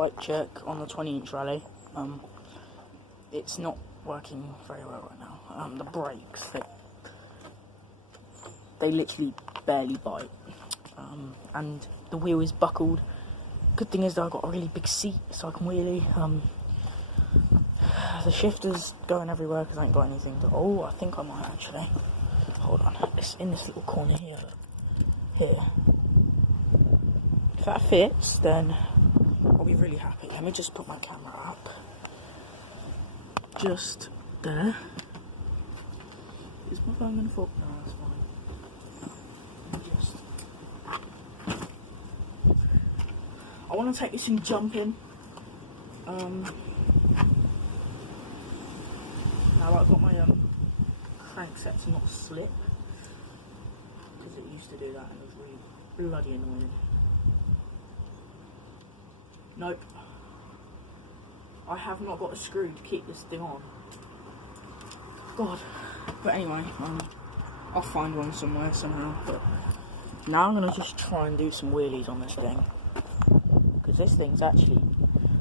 bike check on the 20-inch Raleigh. It's not working very well right now. The brakes, they literally barely bite, and the wheel is buckled. Good thing is that I've got a really big seat so I can wheelie. The shifter's going everywhere because I ain't got anything to... Oh, I think I might actually. Hold on, it's in this little corner here. If that fits, then I'll be really happy. Let me just put my camera up. Just there. Is my phone going to fall? No, that's fine. I want to take this thing jumping. Now I've got my crank set to not slip, because it used to do that and it was really bloody annoying. Nope. I have not got a screw to keep this thing on. God. But anyway, I'll find one somewhere somehow. But now I'm gonna just try and do some wheelies on this thing, because this thing's actually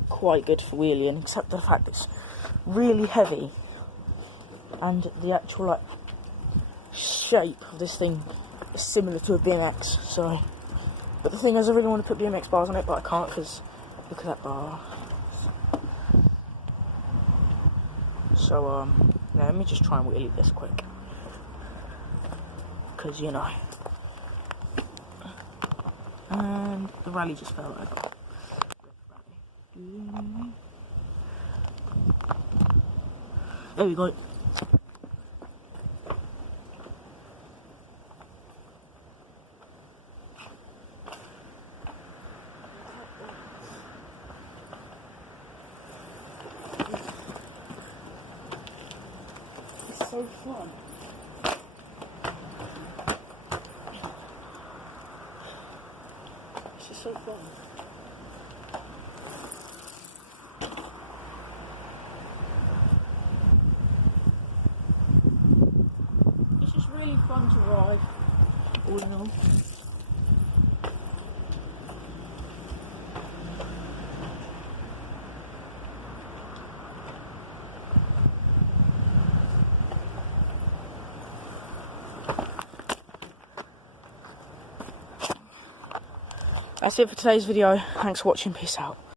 quite good for wheeling, except the fact it's really heavy, and the actual like shape of this thing is similar to a BMX. So, but the thing is, I really want to put BMX bars on it, but I can't because look at that bar. So now let me just try and wheelie this quick, because you know. And the Raleigh just fell over. There we go. It's so fun. It's just so fun. It's just really fun to ride, all in all. That's it for today's video. Thanks for watching. Peace out.